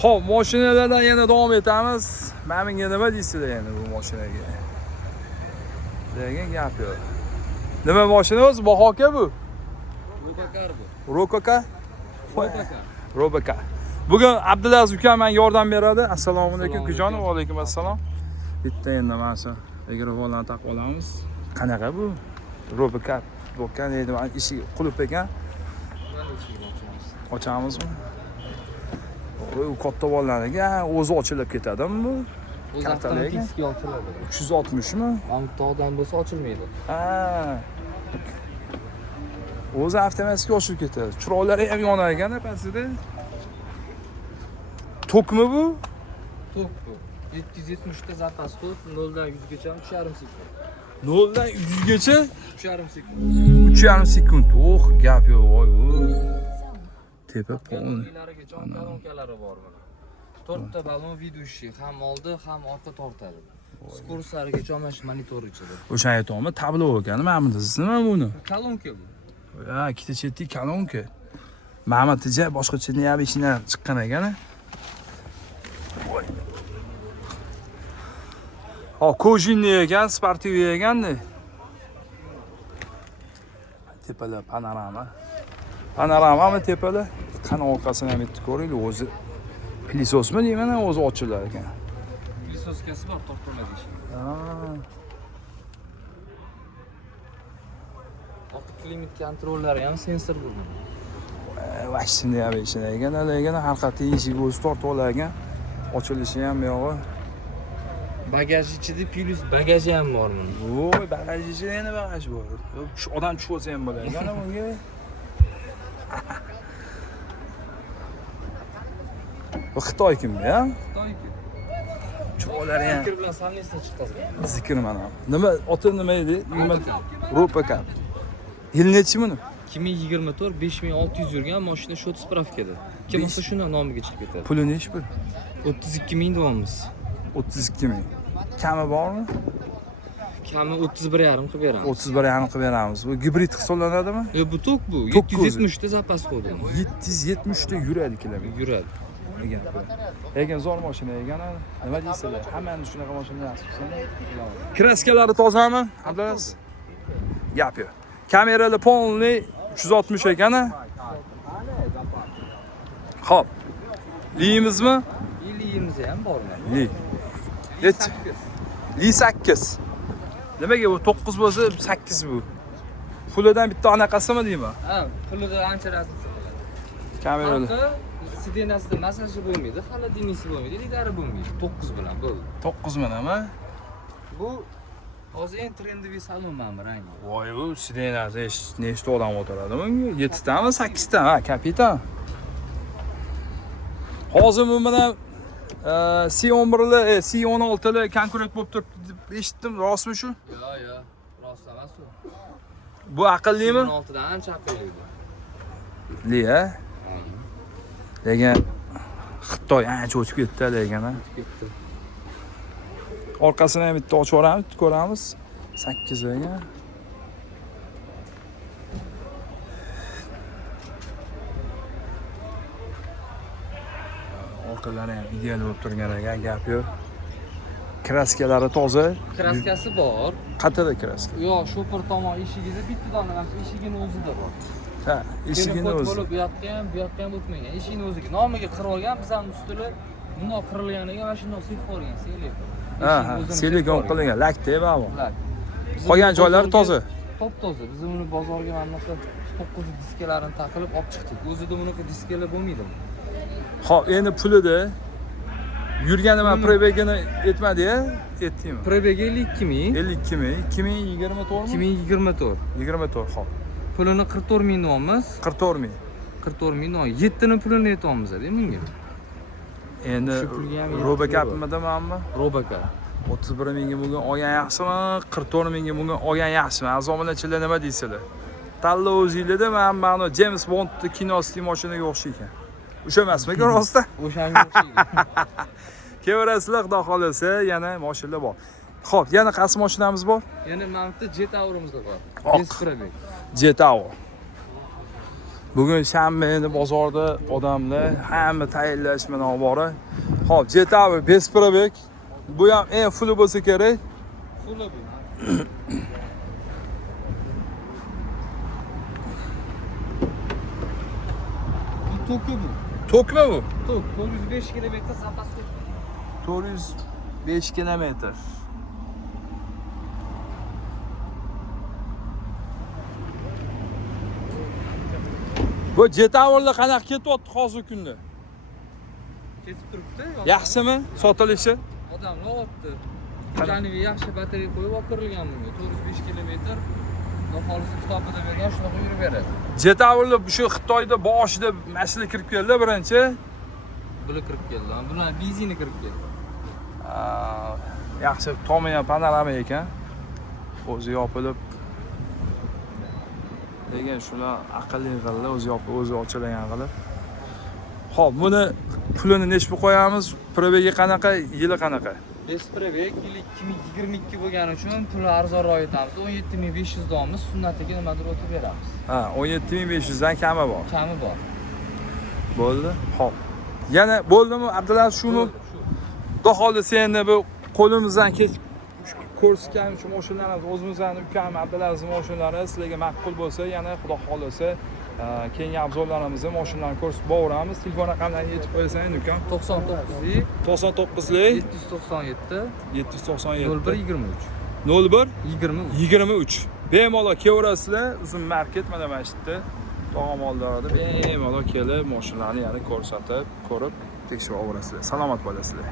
Xo'p, mashinalardan yana davom etamiz. Menga nima deysizlar endi bu mashinaga? Degan gap yo'q. Nima mashina o'zi? Bahoka bu? Robokar bu. Robokar? Robokar. Robokar. Bugun Abdulaziz ukam menga yordam beradi. Assalomu alaykum ukajon. Va alaykum assalom. Bitta endi mana shu mikrofonlarni taqib olamiz. Qanaqa bu? Robokar. Robokar deydi, mana eshik qulf ekan. Mana eshikni ochamiz. Ochamizmi? U katta bolalarga o'zi ochilib ketadimi bu? O'zi avtomatik ochiladi. 360 mi? Mana tog'dan bo'lsa ochilmaydi. Ha. O'zi avtomatik ochilib ketadi. Chiroqlari ham yonar ekan pastida. Tokmi bu? Tok bu. 770 ta zapas to'p 0 dan 100 gacha 3,5 sekund. 0 dan 100 gacha 3,5 sekund. 3,5 sekund. Oh, gap yo'q, voy bu. Tepa polni. Ilarigacha kolonkalari bor buni. 4 ta balon vidushi ham oldi, ham orqa tortadi. Skurslarigacha mana shu monitor ichida. O'sha aytmoqmi, tablov ekan. Mana siz nima buni? Kolonka bu. Ha, ikkita chetli kolonka. Mamaticha boshqacha ham ishlar chiqqan ekan. Ha, kojinli ekan, sportivli ekanda. Tepalar panorama. Panoramami tepalar? Qani orqasini ham bitta ko'raylik, o'zi pilisosmi deyman, o'zi ochilar ekan. Pilisoskasi bor, tortoladi ishi. Ha. Orqa klimat kontrollari ham sensor bu. Vashini ham ishini ekan, har qat'iy eshik o'zi tortib olar ekan. Ochilishi ham yo'g'i. Bagaj ichida plus bagaji ham bor buni. Voy, bagaj ichida yana bagaj bor. Shu odam tushib olsa ham bo'ladi ekan bunga. Bu Xitoy kimda, ha? Xitoyki. Chuqolari ham Zikr bilan samlesda chiqazgan. zikr mana. Nima, oti nima edi? Nima? Robokar. Yil nechi buni? 2024 5600 yurgan mashina shot spravkada. Kim olsa shundan nomiga chiqib ketadi. Puli nechi bu? 32 ming deyapmiz. 32 ming. Kami bormi? Kami 31,5 qilib beramiz. 31,5 qilib beramiz. Bu gibrid hisoblanadimi? Bu tok bu. Tok 770 ta zapas qo'ydi. 770 ta yuradi kilometr. Yuradi. Egan zo'r mashina ekan. Nima deysizlar? Hammani shunaqa mashina nasib qilsin. Kraskalari tozami? Abdulaziz. Gap yo'q. Kamerali polni 360 ekan. Xo'p. Liymizmi? Liyimiz ham bormi? Li. Li 8. Nimaga bu 9 bo'lsa 8 bu? Pulidan bitta anaqasimi deyman? Ha, pulida ancha rasm. Kamerali. Sidenasida masaji bo'lmaydi, xolodilnisi bo'lmaydi, lidari bo'lmaydi. 9 bilan bo'ldi. 9 manami? Bu hozir eng trendiy salon mana rangi. Voy, bu sidenasi nechta odam o'tiradi bunga? 7 tami, 8 ta? Ha, kapitan. Hozir bu bilan C11lar, C16lar konkurent bo'lib turibdi deb eshitdim, rostmi shu? Yo'q, rost emas u. Bu aqllimi? 16 dan ancha aqlli. Li, ha? Lekin Xitoy ancha o'tib ketdi lekin, ha. Ketdi. Orqasini ham bitta ochib olamiz, ko'ramiz. 8 ekan. Orqalari ham ideal bo'lib turgan ekan, gap yo'q. Kraskalari toza. Kraskasi bor. Qayerda kraska? Yo'q, shopir tomon eshigida bitta dona emas, eshigini o'zida bor. Ha, eshigini o'zi. Bo'lib bu yoqqa ham o'tmagan. Eshigini o'ziga nomiga qirib olgan, bizning ustida bundoq qirilganiga mana shundoq silib qo'ygan, silikon. Ha, silikon qilingan, lakda bu. Lak. Qolgan joylari toza. Top-toza. Biz uni bozorga mana bunaqa 9 diskalarini taqilib olib chiqdik. O'zida bunaqa diskalar bo'lmaydi. Xo'p, endi pulida yurgani men prebegini aytmadi-ya, aytdingmi? Prebeg 52 ming. 52 ming, 2024 mi? 2024. 24, xo'p. Pulini 44 ming deyapmiz. 44 ming. 44 ming deyapmiz. 7 ni pulini aytyapmiz-da, bunga. Endi Robokapmidamanmi? Robokap. 31 mingga bugun olgan yaxshimi? 44 mingga bugun olgan yaxshimi? Azomilachilar nima deysizlar? Tanlov o'zingizda, men mana James Bondni kinosidagi mashinaga o'xshaykan. O'sha emasmi, rostda? O'shanga o'xshaydi. Kevarasizlar, xudo xolasa, yana mashinalar bor. Xo'p, yana qaysi mashinamiz bor? Yana mana bu Jet Aur'imiz bor. Oq. Prebeg. Jet Aur. Bugun shanba endi bozorda odamlar hamma tayinlash bilan ovora. Xo'p, Jetavi Besprobek. Bu ham eng full bo'lsa kerak. Puli bu. Bu toki bu. Tokmi bu? Tok 405 kilometr zapasga. 405 kilometr. Bu Jetavorlar qanaqa ketyapti hozir kunda? Ketib turibdi. Yaxshimi sotilishi? Odamlar otdi. Janiga yaxshi batareya qo'yib olib kirilgan bunga. 405 kilometr. Xohlisi kitobida bergan, shunaqa yurib beradi. Jetavorlar shu Xitoyda boshida mashina kirib keldi birinchi. Bular kirib keldi. Bular benzini kirib keldi. Yaxshi tomi ham panorama ekan. O'zi yopilib. Lekin shular aqlli qildi, o'zi yopib, o'zi ochilgan qilib. Xo'p, buni pulini nechga qo'yamiz? Probega qanaqa, yili qanaqa? Besprobek yili 2022 bo'lgani uchun puli arzonroq aytamiz. 17500 domimiz sunnatiga nimadir o'tib beramiz. Ha, 17500 dan kami bor. Kami bor. Bo'ldi. Xo'p. Yana bo'ldimi Abdulaziz shuni? Xudo xolisa endi bu qo'limizdan ko'rsatgan shu mashinalarimiz o'zimizdan ukam Abdulaziz mashinalari sizlarga ma'qul bo'lsa, yana Xudo xolisa keyingi obzorlarimizni mashinalarni ko'rsatib boramiz. Telefon raqamlarini aytib qo'ysangiz ukam. 99lik 99lik 797 797 0123 01 23. 23. Bemalol kelaverasizlar, uzun market mana bu yerda tog'am oldilarida bemalol kelib mashinalarni yana ko'rsatib, ko'rib tekshirib olasizlar. Salomat bo'lasizlar.